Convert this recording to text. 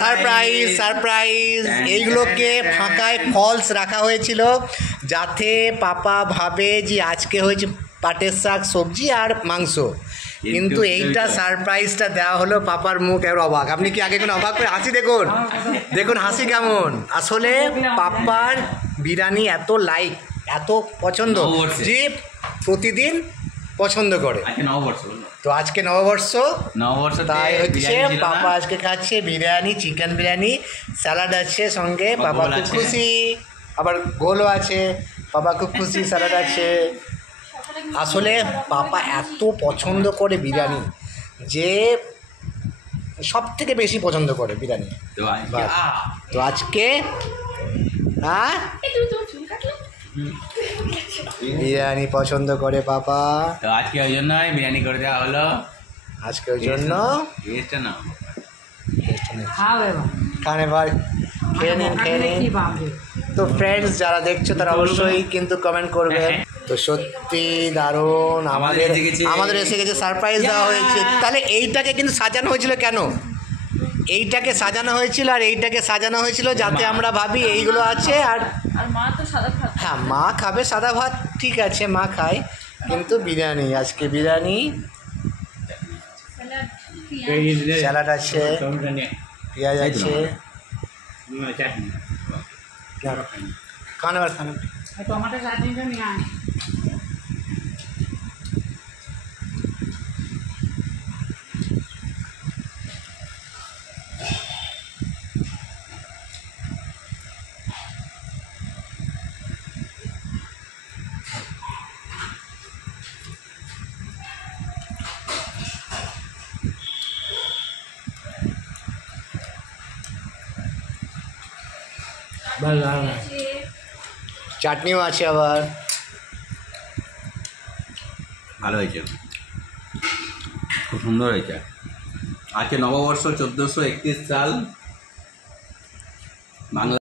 Surprise surprise এইগুলোকে ফাঁকায় false রাখা হয়েছিল যাতে পাপা ভাবে যে আজকে হয়েছে পাটের শাক সবজি আর মাংস, কিন্তু এইটা সারপ্রাইজটা দেওয়া হলো পাপার মুখ এবার অবাক। আপনি কি আগে কোনো অবাক করে হাসি দেখুন, দেখুন হাসি কেমন। আসলে পাপার বিরিয়ানি এত লাইক এত পছন্দ যে প্রতিদিন পছন্দ করে। তো আজকে নববর্ষ তাই হচ্ছে পাপা আজকে খাচ্ছে বিরিয়ানি, চিকেন বিরিয়ানি, স্যালাড আছে সঙ্গে, পাপা খুব খুশি, আবার গোলও আছে, পাপা খুব খুশি, স্যালাড আছে। আসলে পাপা এত পছন্দ করে বিরিয়ানি যে সব থেকে বেশি পছন্দ করে বিরিয়ানি। তো আজকে হ্যাঁ বিরিয়ানি পছন্দ করে পাপা, তো আজকে ওই জন্য বিরিয়ানি করে দেওয়া হলো। আজকে ওই জন্য খানে ভাই খেয়ে নিন খেয়ে নিন। তো ফ্রেন্ডস যারা দেখছো তারা অবশ্যই কিন্তু কমেন্ট করবে। তো সত্যি দারুণ, আমাদের এসে গেছে, সারপ্রাইজ দেওয়া হয়েছে। তাহলে এইটাকে কিন্তু সাজানো হয়েছিল কেন? এইটাকে সাজানো হয়েছিল আর এইটাকে সাজানো হয়েছিল যাতে আমরা ভাবি এইগুলো আছে। আর হ্যাঁ মা খাবে সাদা ভাত, ঠিক আছে মা খায়, কিন্তু বিরিয়ানি আজকে বিরিয়ানি, স্যালাড আছে, পেঁয়াজ আছে, খান টমাটো চাটনিটা নিয়ে আয়। চাটনিও আছে আবার, ভালো হয়েছে, খুব সুন্দর হয়েছে। আজকে নববর্ষ 1431 সাল বাংলা।